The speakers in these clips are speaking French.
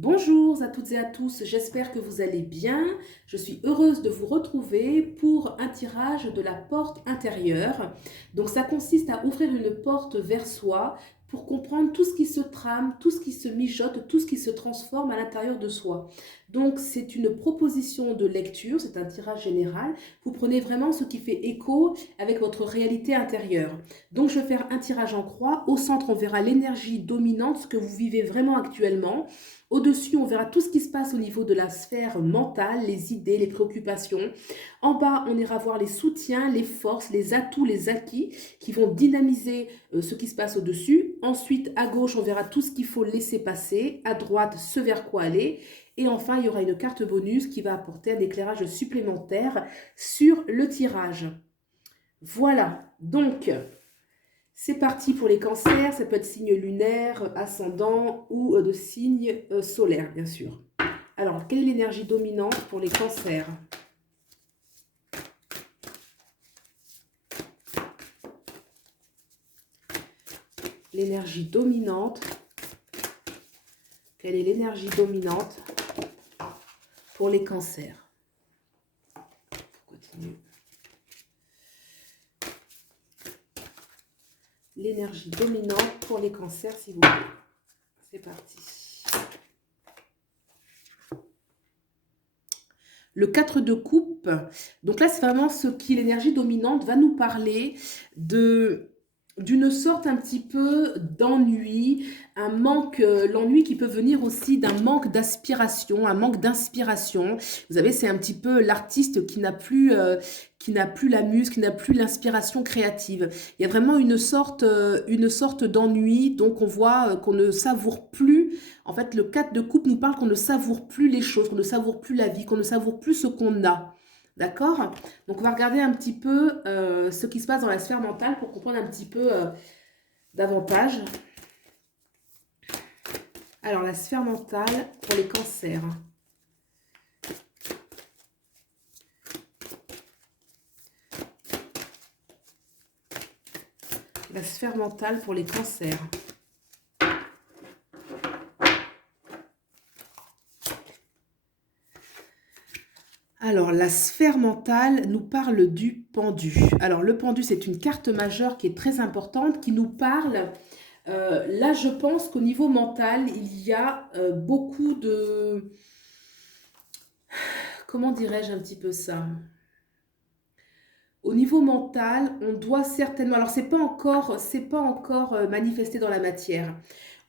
Bonjour à toutes et à tous, j'espère que vous allez bien. Je suis heureuse de vous retrouver pour un tirage de la porte intérieure. Donc ça consiste à ouvrir une porte vers soi pour comprendre tout ce qui se trame, tout ce qui se mijote, tout ce qui se transforme à l'intérieur de soi. Donc c'est une proposition de lecture, c'est un tirage général. Vous prenez vraiment ce qui fait écho avec votre réalité intérieure. Donc je vais faire un tirage en croix. Au centre, on verra l'énergie dominante, ce que vous vivez vraiment actuellement. Au-dessus, on verra tout ce qui se passe au niveau de la sphère mentale, les idées, les préoccupations. En bas, on ira voir les soutiens, les forces, les atouts, les acquis qui vont dynamiser ce qui se passe au-dessus. Ensuite, à gauche, on verra tout ce qu'il faut laisser passer. À droite, ce vers quoi aller. Et enfin, il y aura une carte bonus qui va apporter un éclairage supplémentaire sur le tirage. Voilà, donc c'est parti pour les cancers, ça peut être signe lunaire, ascendant ou de signe solaire, bien sûr. Alors, quelle est l'énergie dominante pour les cancers? L'énergie dominante. Quelle est l'énergie dominante pour les cancers? On continue. L'énergie dominante pour les cancers, s'il vous plaît. C'est parti. Le 4 de coupe, donc là, c'est vraiment ce qui, l'énergie dominante, va nous parler d'une sorte un petit peu d'ennui, un manque, l'ennui qui peut venir aussi d'un manque d'aspiration, un manque d'inspiration. Vous savez, c'est un petit peu l'artiste qui n'a plus la muse, qui n'a plus l'inspiration créative. Il y a vraiment une sorte d'ennui, donc on voit qu'on ne savoure plus. En fait, le 4 de coupe nous parle qu'on ne savoure plus les choses, qu'on ne savoure plus la vie, qu'on ne savoure plus ce qu'on a. D'accord? Donc, on va regarder un petit peu ce qui se passe dans la sphère mentale pour comprendre un petit peu davantage. Alors, la sphère mentale pour les cancers. La sphère mentale pour les cancers. Alors, la sphère mentale nous parle du pendu. Alors, le pendu, c'est une carte majeure qui est très importante, qui nous parle. Là, je pense qu'au niveau mental, il y a beaucoup de... Comment dirais-je un petit peu ça? Au niveau mental, on doit certainement... Alors, c'est pas encore manifesté dans la matière.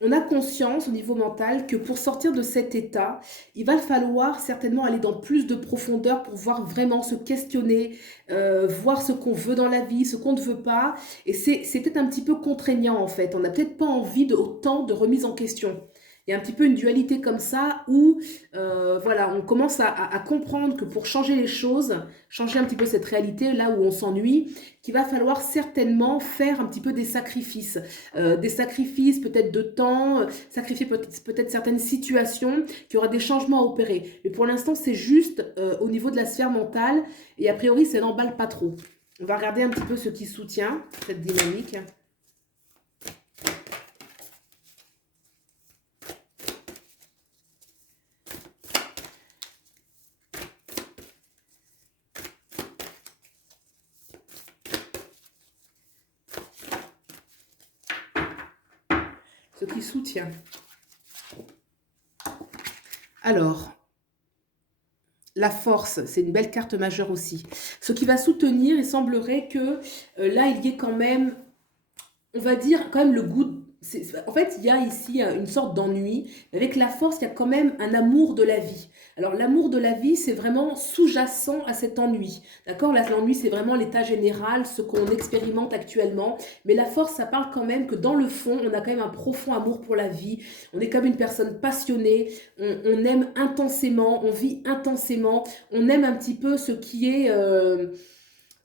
On a conscience au niveau mental que pour sortir de cet état, il va falloir certainement aller dans plus de profondeur pour voir vraiment se questionner, voir ce qu'on veut dans la vie, ce qu'on ne veut pas. Et c'est peut-être un petit peu contraignant en fait. On n'a peut-être pas envie de autant de remise en question. Il y a un petit peu une dualité comme ça où voilà, on commence à comprendre que pour changer les choses, changer un petit peu cette réalité là où on s'ennuie, qu'il va falloir certainement faire un petit peu des sacrifices peut-être de temps, sacrifier peut-être certaines situations, qu'il y aura des changements à opérer. Mais pour l'instant, c'est juste au niveau de la sphère mentale et a priori, ça n'emballe pas trop. On va regarder un petit peu ce qui soutient cette dynamique. Ce qui soutient. Alors, la force, c'est une belle carte majeure aussi. Ce qui va soutenir, il semblerait que là, il y ait quand même, on va dire, quand même le goût. En fait, il y a ici une sorte d'ennui. Mais avec la force, il y a quand même un amour de la vie. Alors, l'amour de la vie, c'est vraiment sous-jacent à cet ennui. D'accord? Là, l'ennui, c'est vraiment l'état général, ce qu'on expérimente actuellement. Mais la force, ça parle quand même que dans le fond, on a quand même un profond amour pour la vie. On est comme une personne passionnée. On aime intensément, on vit intensément. On aime un petit peu ce qui est...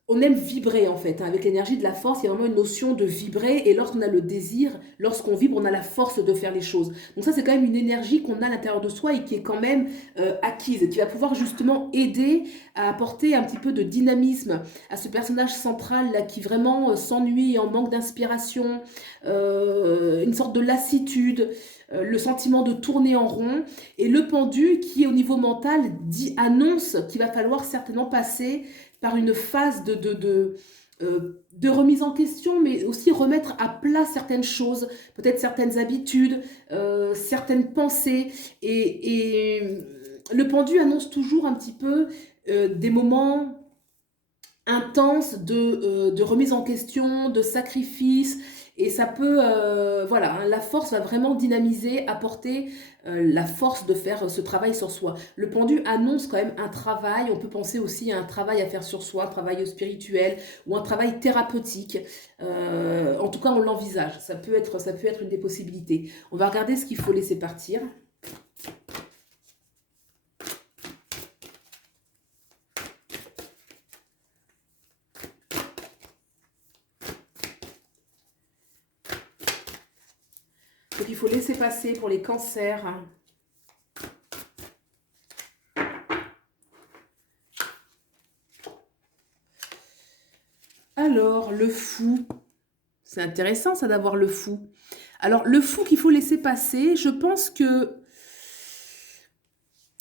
on aime vibrer en fait, hein. Avec l'énergie de la force, il y a vraiment une notion de vibrer et lorsqu'on a le désir, lorsqu'on vibre, on a la force de faire les choses. Donc ça, c'est quand même une énergie qu'on a à l'intérieur de soi et qui est quand même acquise et qui va pouvoir justement aider à apporter un petit peu de dynamisme à ce personnage central là qui vraiment s'ennuie et en manque d'inspiration, une sorte de lassitude, le sentiment de tourner en rond et le pendu qui au niveau mental annonce qu'il va falloir certainement passer par une phase de remise en question, mais aussi remettre à plat certaines choses, peut-être certaines habitudes, certaines pensées. Et le pendu annonce toujours un petit peu des moments intense de remise en question, de sacrifice. Et ça peut, voilà, hein, la force va vraiment dynamiser, apporter la force de faire ce travail sur soi. Le pendu annonce quand même un travail, on peut penser aussi à un travail à faire sur soi, un travail spirituel ou un travail thérapeutique. En tout cas, on l'envisage, ça peut être une des possibilités. On va regarder ce qu'il faut laisser partir. Donc il faut laisser passer pour les cancers. Alors, le fou. C'est intéressant ça d'avoir le fou. Alors, le fou qu'il faut laisser passer, je pense que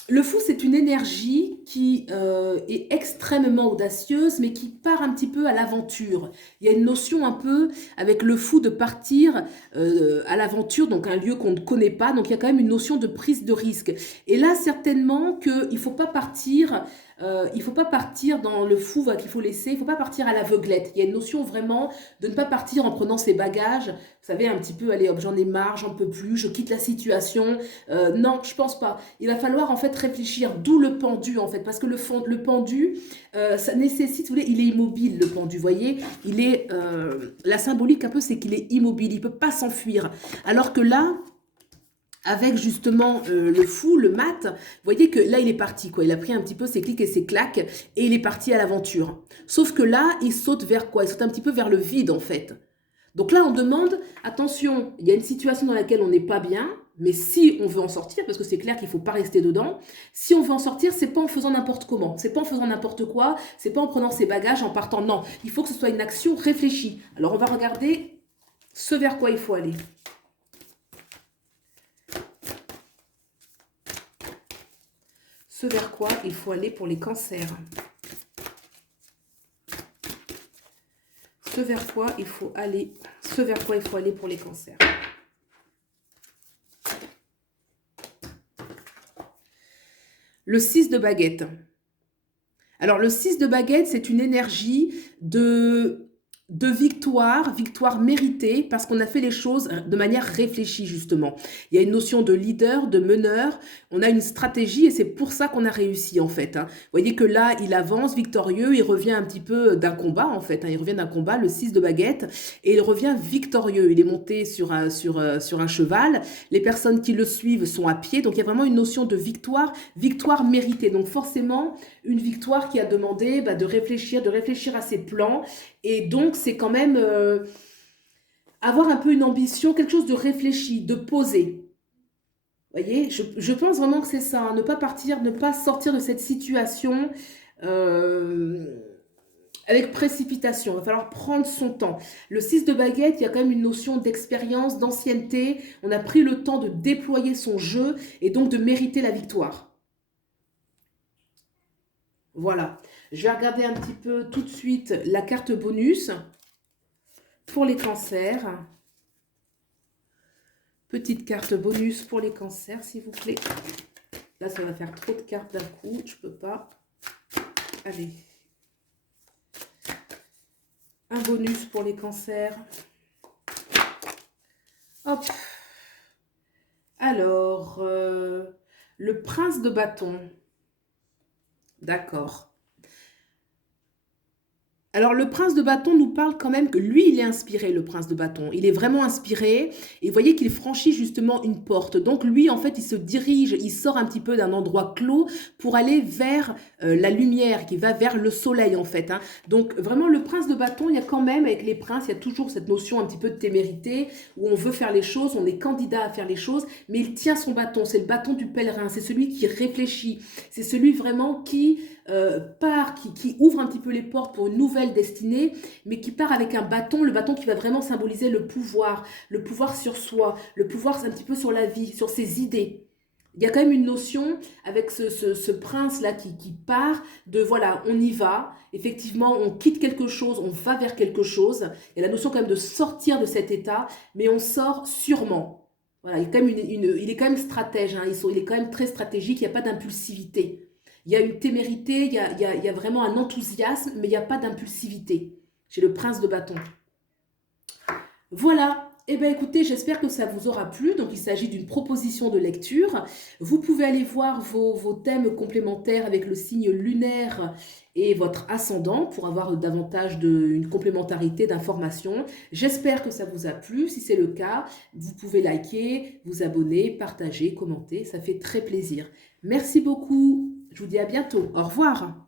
le fou, c'est une énergie qui est extrêmement audacieuse, mais qui part un petit peu à l'aventure. Il y a une notion un peu avec le fou de partir à l'aventure, donc un lieu qu'on ne connaît pas. Donc il y a quand même une notion de prise de risque. Et là, certainement qu'il ne faut pas partir. Il ne faut pas partir dans le fou qu'il faut laisser, il ne faut pas partir à l'aveuglette. Il y a une notion vraiment de ne pas partir en prenant ses bagages. Vous savez, un petit peu, allez hop, j'en ai marre, j'en peux plus, je quitte la situation. Non, je pense pas. Il va falloir en fait réfléchir, d'où le pendu en fait, parce que le pendu, ça nécessite, vous voyez, il est immobile le pendu, vous voyez, il est, la symbolique un peu, c'est qu'il est immobile, il peut pas s'enfuir. Alors que là, avec justement le fou, le mat, vous voyez que là il est parti quoi, il a pris un petit peu ses clics et ses claques et il est parti à l'aventure. Sauf que là, il saute vers quoi? Il saute un petit peu vers le vide en fait. Donc là, on demande, attention, il y a une situation dans laquelle on n'est pas bien, mais si on veut en sortir, parce que c'est clair qu'il ne faut pas rester dedans, si on veut en sortir, c'est pas en faisant n'importe comment, c'est pas en faisant n'importe quoi, c'est pas en prenant ses bagages, en partant, non. Il faut que ce soit une action réfléchie. Alors on va regarder ce vers quoi il faut aller. Ce vers quoi il faut aller pour les cancers. Ce vers quoi il faut aller pour les cancers. Le 6 de baguette. Alors, le 6 de baguette, c'est une énergie de victoire, victoire méritée, parce qu'on a fait les choses de manière réfléchie, justement. Il y a une notion de leader, de meneur, on a une stratégie et c'est pour ça qu'on a réussi, en fait, hein. Vous voyez que là, il avance victorieux, il revient un petit peu d'un combat, en fait, hein. Il revient d'un combat, le 6 de baguette, et il revient victorieux. Il est monté sur un cheval, les personnes qui le suivent sont à pied, donc il y a vraiment une notion de victoire, victoire méritée. Donc forcément, une victoire qui a demandé de réfléchir à ses plans, et donc c'est quand même avoir un peu une ambition, quelque chose de réfléchi, de posé. Vous voyez, je pense vraiment que c'est ça, hein, ne pas partir, ne pas sortir de cette situation avec précipitation. Il va falloir prendre son temps. Le 6 de baguette, il y a quand même une notion d'expérience, d'ancienneté. On a pris le temps de déployer son jeu et donc de mériter la victoire. Voilà. Je vais regarder un petit peu tout de suite la carte bonus pour les cancers. Petite carte bonus pour les cancers, s'il vous plaît. Là, ça va faire trop de cartes d'un coup. Je peux pas. Allez. Un bonus pour les cancers. Hop. Alors, le prince de bâton. D'accord. Alors, le prince de bâton nous parle quand même que lui, il est inspiré, le prince de bâton. Il est vraiment inspiré. Et vous voyez qu'il franchit justement une porte. Donc, lui, en fait, il se dirige, il sort un petit peu d'un endroit clos pour aller vers la lumière, qui va vers le soleil, en fait, hein. Donc, vraiment, le prince de bâton, il y a quand même, avec les princes, il y a toujours cette notion un petit peu de témérité, où on veut faire les choses, on est candidat à faire les choses, mais il tient son bâton. C'est le bâton du pèlerin. C'est celui qui réfléchit. C'est celui vraiment qui part, qui ouvre un petit peu les portes pour une nouvelle destinée, mais qui part avec un bâton, le bâton qui va vraiment symboliser le pouvoir sur soi, le pouvoir un petit peu sur la vie, sur ses idées. Il y a quand même une notion avec ce prince-là qui part de, voilà, on y va, effectivement, on quitte quelque chose, on va vers quelque chose. Il y a la notion quand même de sortir de cet état, mais on sort sûrement. Voilà, il est quand même, il est quand même stratège, hein, il est quand même très stratégique, il n'y a pas d'impulsivité. Il y a une témérité, il y a vraiment un enthousiasme, mais il n'y a pas d'impulsivité chez le prince de bâton. Voilà. Eh bien, écoutez, j'espère que ça vous aura plu. Donc, il s'agit d'une proposition de lecture. Vous pouvez aller voir vos thèmes complémentaires avec le signe lunaire et votre ascendant pour avoir davantage une complémentarité d'informations. J'espère que ça vous a plu. Si c'est le cas, vous pouvez liker, vous abonner, partager, commenter. Ça fait très plaisir. Merci beaucoup. Je vous dis à bientôt. Au revoir.